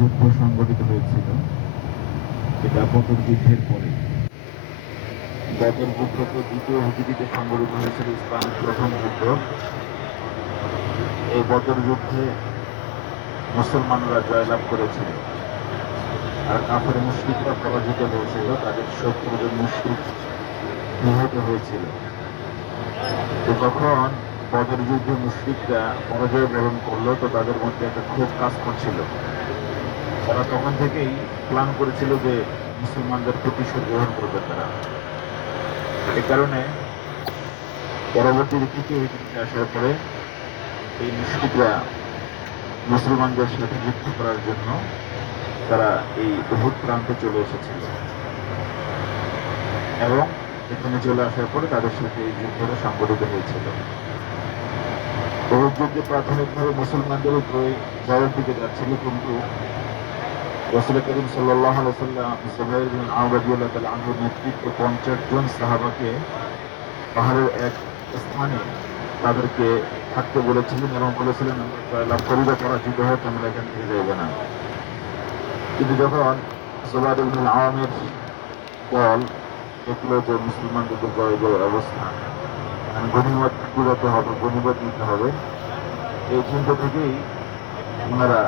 যুদ্ধ সংগঠিত হয়েছিল। এটা বদর যুদ্ধের পরে। বদর যুদ্ধ তো দ্বিতীয় হিজরিতে সংগঠিত হয়েছিল, ইসলামের প্রথম যুদ্ধ। এই বদর যুদ্ধে মুসলমানরা জয়লাভ করেছিল, আর কাফের মুশরিকরা পরাজিত হয়েছিল, তাদের 70 জন মুশরিক নিহত হয়েছিল। তো যখন বদর যুদ্ধে মুশরিকরা পরাজয় বরণ করলো, তো তাদের মধ্যে একটা ক্ষোভ কাজ করছিল। তারা তখন থেকেই প্ল্যান করেছিল যে মুসলমানদের প্রতিশোধ গ্রহণ করবে তারা। এ কারণে পরবর্তী তৃতীয় হিজরিতে আসার পরে এই মুশরিকরা মুসলমানদের সাথে যুদ্ধ করার জন্য তারা এই উহুদ প্রান্তে চলে এসেছিল, এবং এখানে চলে আসার পরে তাদের সাথে এই যুদ্ধটা সংগঠিত হয়েছিল। উহুদ যুদ্ধে প্রাথমিকভাবে মুসলমানদের জয়ের দিকে যাচ্ছিল, কিন্তু রাসূল করিম সাল্লাল্লাহু আলাইহি ওয়াসাল্লাম যুবাইর বিন আওয়াম রাদিয়াল্লাহু তাআলা আনহুর নেতৃত্বে 50 জন সাহাবাকে পাহাড়ের এক স্থানে তাদেরকে থাকতে বলেছিলেন, এবং বলেছিলেন আমরা জয়লাভ করি বা পরাজিত হয় তোমরা এখান থেকে যাইবে না। কিন্তু যখন যুবাইর বিন আওয়ামের দল দেখলো যে মুসলমানদের জয়ের অবস্থা, গনিমত কুড়াতে হবে, গনিমত নিতে হবে, এই চিন্তা থেকেই ওনারা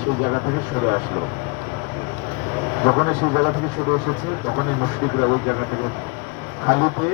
সেই জায়গা থেকে সরে আসলো। যখনই সেই জায়গা থেকে সরে এসেছে, তখনই মুশরিকরা ওই জায়গা থেকে খালিতে